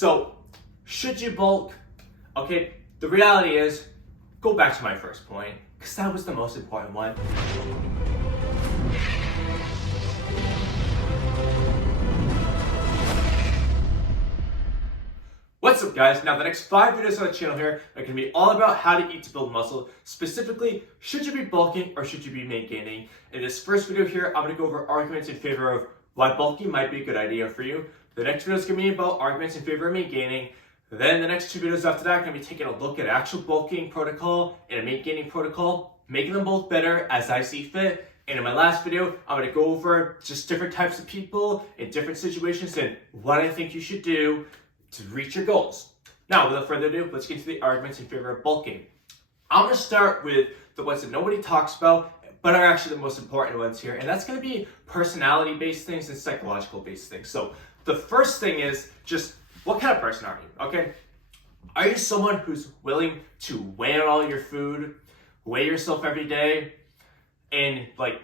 So, should you bulk? Okay, the reality is, go back to my first point, because that was the most important one. What's up guys? Now the next 5 videos on the channel here are going to be all about how to eat to build muscle. Specifically, should you be bulking or should you be maintaining? In this first video here, I'm going to go over arguments in favor of why bulking might be a good idea for you. The next video is going to be about arguments in favor of maintaining. Then the next 2 videos after that are going to be taking a look at actual bulking protocol and a maintaining protocol, making them both better as I see fit. And in my last video, I'm going to go over just different types of people in different situations and what I think you should do to reach your goals. Now, without further ado, let's get to the arguments in favor of bulking. I'm going to start with the ones that nobody talks about, but are actually the most important ones here, and that's going to be personality-based things and psychological-based things. So the first thing is just, what kind of person are you, okay? Are you someone who's willing to weigh out all your food, weigh yourself every day, and like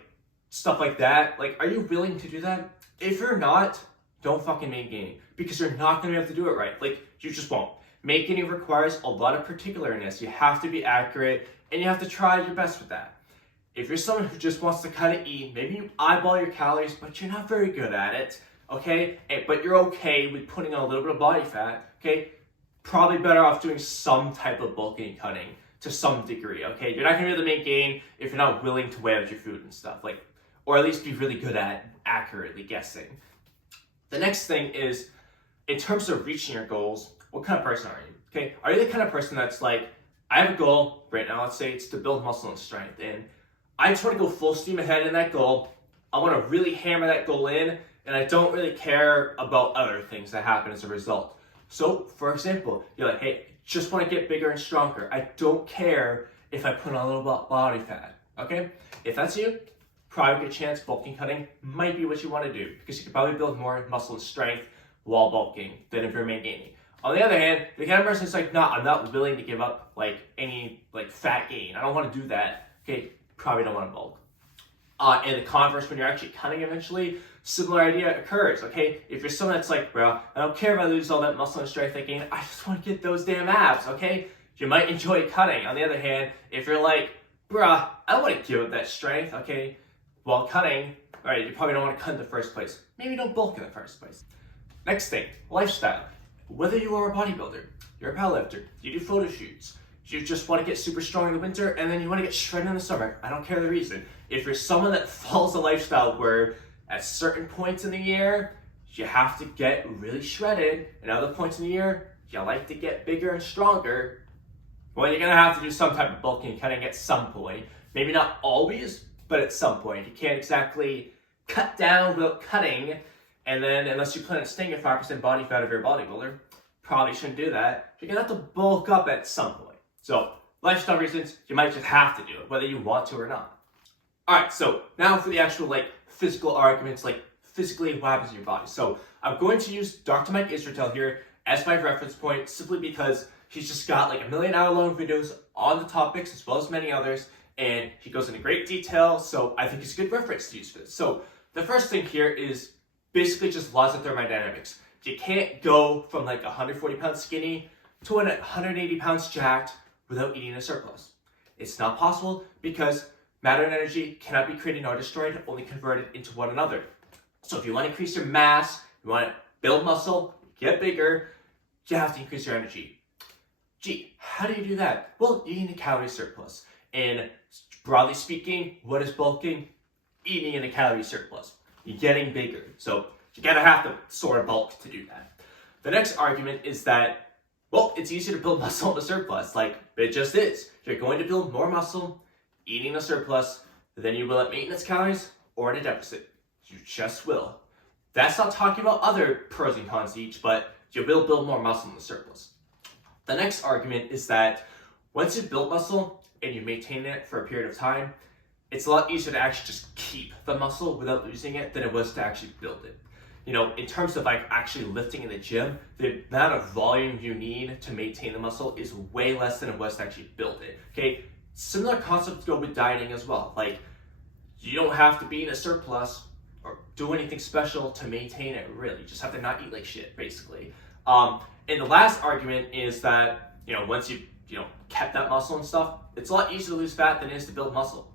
stuff like that? Like, are you willing to do that? If you're not, don't fucking make gaining, because you're not going to be able to do it right. Like, you just won't. Making requires a lot of particularness. You have to be accurate, and you have to try your best with that. If you're someone who just wants to kind of eat, maybe you eyeball your calories, but you're not very good at it, okay? But you're okay with putting on a little bit of body fat, okay? Probably better off doing some type of bulking and cutting to some degree, okay? You're not going to be able to make gain if you're not willing to weigh out your food and stuff, like, or at least be really good at accurately guessing. The next thing is, in terms of reaching your goals, what kind of person are you? Okay, are you the kind of person that's like, I have a goal right now, let's say it's to build muscle and strength, and I just want to go full steam ahead in that goal. I want to really hammer that goal in, and I don't really care about other things that happen as a result. So, for example, you're like, hey, just want to get bigger and stronger. I don't care if I put on a little body fat, okay? If that's you, probably a good chance bulking cutting might be what you want to do, because you could probably build more muscle and strength while bulking than if you're maintaining. On the other hand, the kind of person is like, nah, I'm not willing to give up like any like fat gain. I don't want to do that. Okay, probably don't want to bulk. And the converse, when you're actually cutting eventually, similar idea occurs, okay? If you're someone that's like, bro, I don't care if I lose all that muscle and strength I gain, I just want to get those damn abs, okay? You might enjoy cutting. On the other hand, if you're like, bruh, I don't want to give up that strength, okay? While cutting, all right, you probably don't want to cut in the first place. Maybe don't bulk in the first place. Next thing, lifestyle. Whether you are a bodybuilder, you're a powerlifter, you do photo shoots, you just want to get super strong in the winter, and then you want to get shredded in the summer. I don't care the reason. If you're someone that follows a lifestyle where at certain points in the year, you have to get really shredded, and other points in the year, you like to get bigger and stronger, well, you're going to have to do some type of bulking and cutting at some point. Maybe not always, but at some point. You can't exactly cut down without cutting, and then unless you plan on staying at 5% body fat if you're a bodybuilder, probably shouldn't do that. You're going to have to bulk up at some point. So, lifestyle reasons, you might just have to do it, whether you want to or not. Alright, so now for the actual like physical arguments, like physically what happens in your body. So, I'm going to use Dr. Mike Israetel here as my reference point, simply because he's just got like 1 million hour-long videos on the topics as well as many others, and he goes into great detail, so I think it's a good reference to use for this. So, the first thing here is basically just laws of thermodynamics. You can't go from like 140 pounds skinny to 180 pounds jacked without eating a surplus. It's not possible because matter and energy cannot be created nor destroyed, only converted into one another. So if you want to increase your mass, you want to build muscle, get bigger, you have to increase your energy. Gee, how do you do that? Well, eating a calorie surplus. And broadly speaking, what is bulking? Eating in a calorie surplus. You're getting bigger. So you gotta have to sort of bulk to do that. The next argument is that, well, it's easier to build muscle in a surplus. Like, it just is. You're going to build more muscle eating a surplus than you will at maintenance calories or in a deficit. You just will. That's not talking about other pros and cons to each, but you will build more muscle in the surplus. The next argument is that once you've built muscle and you maintain it for a period of time, it's a lot easier to actually just keep the muscle without losing it than it was to actually build it. You know, in terms of like actually lifting in the gym, the amount of volume you need to maintain the muscle is way less than it was to actually build it, okay? Similar concepts go with dieting as well. Like, you don't have to be in a surplus or do anything special to maintain it, really. You just have to not eat like shit, basically. And the last argument is that, once you kept that muscle and stuff, it's a lot easier to lose fat than it is to build muscle.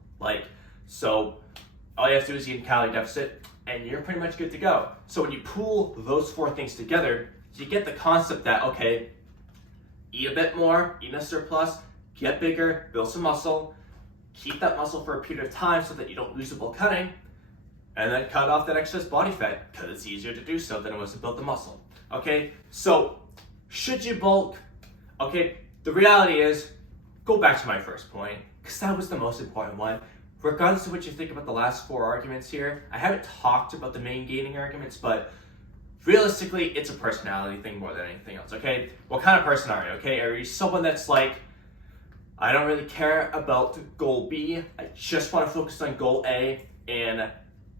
So all you have to do is eat in calorie deficit and you're pretty much good to go. So when you pool those 4 things together, you get the concept that, okay, eat a bit more, eat in a surplus, get bigger, build some muscle, keep that muscle for a period of time so that you don't lose it while cutting, and then cut off that excess body fat because it's easier to do so than it was to build the muscle. Okay, so should you bulk? Okay, the reality is, go back to my first point, because that was the most important one. Regardless of what you think about the last 4 arguments here, I haven't talked about the main gaining arguments, but realistically, it's a personality thing more than anything else, okay? What kind of person are you, okay? Are you someone that's like, I don't really care about goal B, I just want to focus on goal A, and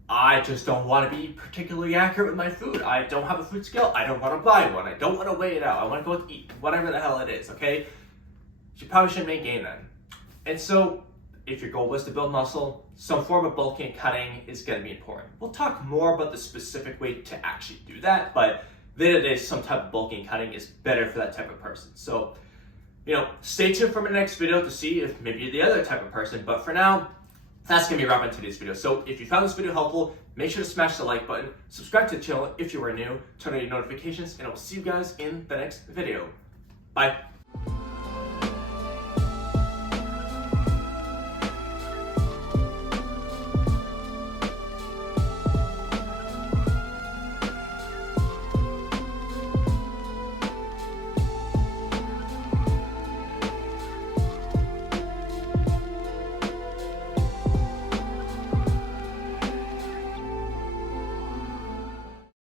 I just don't want to be particularly accurate with my food. I don't have a food scale, I don't want to buy one, I don't want to weigh it out, I want to go eat, whatever the hell it is, okay? You probably shouldn't make gain then. And so, if your goal was to build muscle, some form of bulking and cutting is going to be important. We'll talk more about the specific way to actually do that, but at the end of the day, some type of bulking and cutting is better for that type of person. So, stay tuned for my next video to see if maybe you're the other type of person, but for now, that's going to be a wrap on today's video. So if you found this video helpful, make sure to smash the like button, subscribe to the channel if you are new, turn on your notifications, and I will see you guys in the next video. Bye.